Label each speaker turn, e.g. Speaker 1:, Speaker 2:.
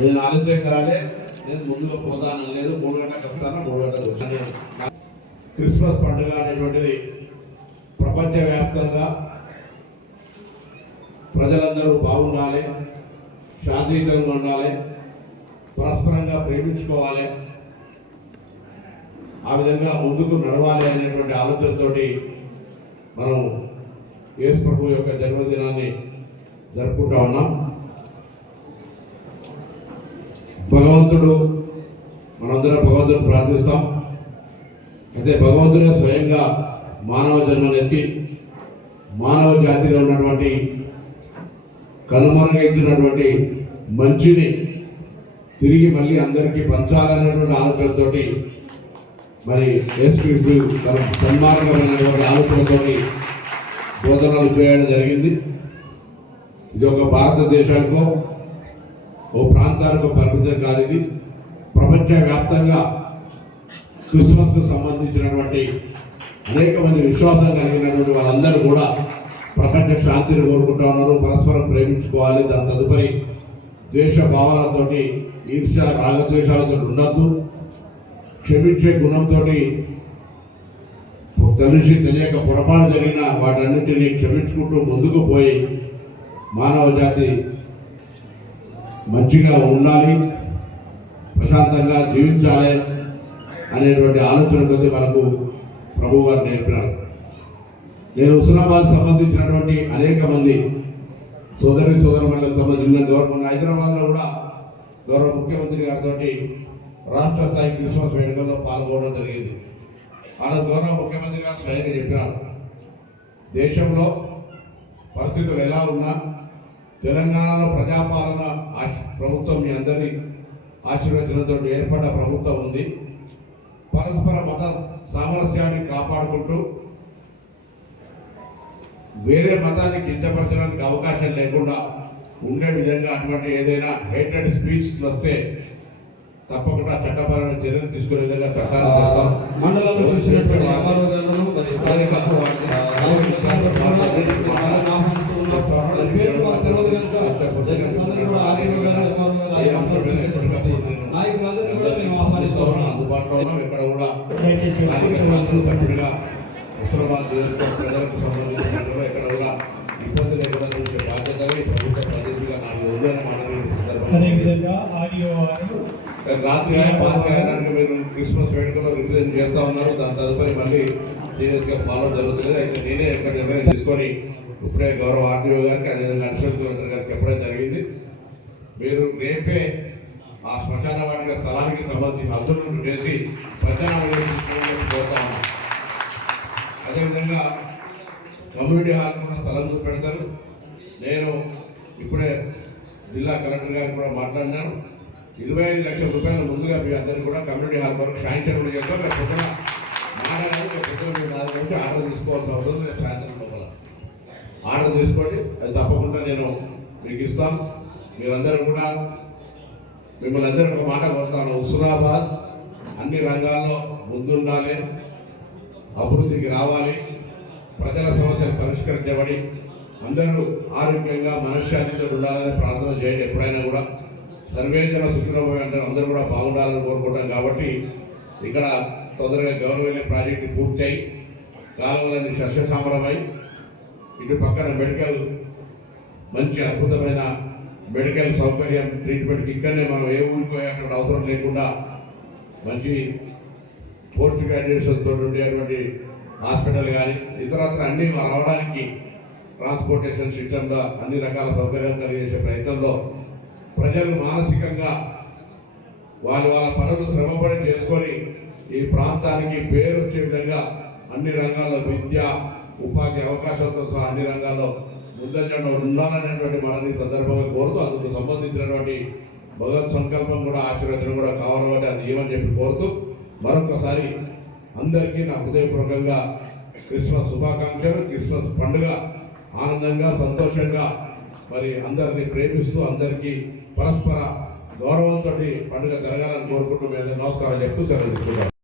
Speaker 1: నేను ఆలస్యంగా రాలే నేను ముందుగా పోతాను లేదు మూడు గంటలకు వస్తాను మూడు గంటలకు వస్తాను క్రిస్మస్ పండుగ అనేటువంటిది ప్రపంచవ్యాప్తంగా ప్రజలందరూ బాగుండాలి శాంతియుతంగా ఉండాలి పరస్పరంగా ప్రేమించుకోవాలి ఆ విధంగా ముందుకు నడవాలి అనేటువంటి ఆలోచనతోటి మనం యేసు ప్రభు యొక్క జన్మదినాన్ని జరుపుకుంటా ఉన్నాం. భగవంతుడు మనందరం భగవంతుడు ప్రార్థిస్తాం. అయితే భగవంతుడే స్వయంగా మానవ జన్మనెత్తి మానవ జాతిలో ఉన్నటువంటి కనుమరుగైతున్నటువంటి మంచిని తిరిగి మళ్ళీ అందరికీ పంచాలనేటువంటి ఆలోచనతోటి మరి యేసుక్రీస్తు తన సన్మార్గమైనటువంటి ఆలోచనతోటి బోధనలు చేయడం జరిగింది. ఇది ఒక భారతదేశానికో ఓ ప్రాంతానికి పరిమితం కాదు ఇది. ప్రపంచవ్యాప్తంగా క్రిస్మస్కు సంబంధించినటువంటి అనేక మంది విశ్వాసం కలిగినటువంటి వాళ్ళందరూ కూడా ప్రపంచ శాంతిని కోరుకుంటా ఉన్నారు పరస్పరం ప్రేమించుకోవాలి. దాని తదుపరి ద్వేష భావాలతోటి ఈర్ష రాగద్వేషాలతో ఉండద్దు. క్షమించే గుణంతో తెలిసి తెలియక పొరపాటు జరిగిన వాటన్నింటినీ క్షమించుకుంటూ ముందుకు పోయి మానవ జాతి మంచిగా ఉండాలి ప్రశాంతంగా జీవించాలి అనేటువంటి ఆలోచన కొద్ది మనకు ప్రభు గారు నేర్పినారు. నేను హుస్నాబాద్ సంబంధించినటువంటి అనేక మంది సోదరి సోదరులకు సంబంధించిన గవర్నమెంట్ హైదరాబాద్లో కూడా గౌరవ ముఖ్యమంత్రి గారితో రాష్ట్ర స్థాయి క్రిస్మస్ వేడుకల్లో పాల్గొనడం జరిగింది. వాళ్ళ గౌరవ ముఖ్యమంత్రి గారు స్వయంగా చెప్పినారు దేశంలో పరిస్థితులు ఎలా ఉన్నా తెలంగాణలో ప్రజాపాలన ప్రభుత్వం మీ అందరి ఆశీర్వచనంతో ఏర్పడ్డ ప్రభుత్వం ఉంది. పరస్పర మత సామరస్యాన్ని కాపాడుకుంటూ వేరే మతాన్ని కించపరచడానికి అవకాశం లేకుండా ఉండే విధంగా అటువంటి ఏదైనా హేటెడ్ స్పీచ్ వస్తే తప్పకుండా చట్టపరమైన చర్యలు తీసుకునే విధంగా చట్టాన్ని తెస్తాం
Speaker 2: మండలంలో చూసినటువంటి ఎంఆర్ఓ గారు మరి స్థానిక ఆ, కూడా నాయకులందరినీ కూడా మేము
Speaker 1: అందుబాటులో ఉన్నాం ఇక్కడ కూడా
Speaker 2: దయచేసి
Speaker 1: స్థానిక హుస్నాబాద్ నియోజకవర్గ ప్రజలకు సంబంధించిన ఇక్కడ కూడా ఇబ్బంది లేకుండా చూసే బాధ్యతగా ఈ ప్రభుత్వ ప్రతినిధిగా నాలుగు మాట్లాడిన రాత్రి పాతకాయడానికి మీరు క్రిస్మస్ వేడుకలో రిప్రజెంట్ చేస్తా ఉన్నారు. దాని తదుపరి మళ్ళీ సీరియస్గా ఫాలో జరుగుతుంది. అయితే నేనే ఇక్కడ నిర్ణయం తీసుకొని ఇప్పుడే గౌరవ ఆర్డీఓ గారికి అదేవిధంగా అడిషనల్ కలెక్టర్ గారికి చెప్పడం జరిగింది. మీరు రేపే ఆ శ్మశాన వాటిక స్థలానికి సంబంధించిన హద్దులను వేసి పోతాము అదేవిధంగా కమ్యూనిటీ హాల్ కూడా స్థలం చూపెడతారు పెడతారు. నేను ఇప్పుడే జిల్లా కలెక్టర్ గారు కూడా మాట్లాడినాను. ఇరవై ఐదు లక్షల రూపాయలు ముందుగా మీ అందరికీ కూడా కమ్యూనిటీ హాల్ వరకు శాంక్షన్ కూడా చేస్తాం. రేపు పొద్దున మాట్లాడాలి. రేపు పొద్దున మీరు ఆర్డర్ తీసుకోవాల్సిన అవసరం లేదు. ఆర్డర్ చేసుకోండి. అది తప్పకుండా నేను మీకు ఇస్తాం మీరందరూ కూడా మిమ్మల్ని అందరూ ఒక మాట కోరుతాను. హుస్నాబాద్ అన్ని రంగాల్లో ముందుండాలి. అభివృద్ధికి రావాలి. ప్రజల సమస్యలు పరిష్కరించబడి అందరూ ఆరోగ్యంగా మనశ్శాంతితో ఉండాలని ప్రార్థన చేయండి ఎప్పుడైనా కూడా. సర్వేజన సుఖినోభవి అంటే అందరూ కూడా బాగుండాలని కోరుకుంటాం కాబట్టి ఇక్కడ తొందరగా గౌరవమైన ప్రాజెక్టు పూర్తయి. కాలువలన్నీ సస్యశామరమై ఇటు పక్కన మెడికల్ మంచి అద్భుతమైన మెడికల్ సౌకర్యం ట్రీట్మెంట్కి ఇక్కడనే మనం ఏ ఊరికి పోయేటువంటి అవసరం లేకుండా మంచి పోస్ట్ గ్రాడ్యుయేషన్స్ తోటి ఉండేటువంటి హాస్పిటల్ కానీ ఇతరత్ర అన్ని రావడానికి ట్రాన్స్పోర్టేషన్ సిస్టంలో అన్ని రకాల సౌకర్యాలు కలిగేసే ప్రయత్నంలో ప్రజలు మానసికంగా వాళ్ళు వాళ్ళ పనులు శ్రమపడి చేసుకొని ఈ ప్రాంతానికి పేరు వచ్చే విధంగా అన్ని రంగాల్లో విద్య ఉపాధి అవకాశాలతో సహా అన్ని రంగాల్లో ముందంజలో ఉండాలనేటువంటి మనని సందర్భంగా కోరుతూ అందుకు సంబంధించినటువంటి భగవత్ సంకల్పం కూడా ఆశీర్వచనం కూడా కావాలంటే అది ఏమని చెప్పి కోరుతూ మరొకసారి అందరికీ నా హృదయపూర్వకంగా క్రిస్మస్ శుభాకాంక్షలు క్రిస్మస్ పండుగ ఆనందంగా సంతోషంగా మరి అందరినీ ప్రేమిస్తూ అందరికీ పరస్పర గౌరవంతో పండుగ జరగాలని కోరుకుంటూ మీద నమస్కారం చెప్తూ సెలవు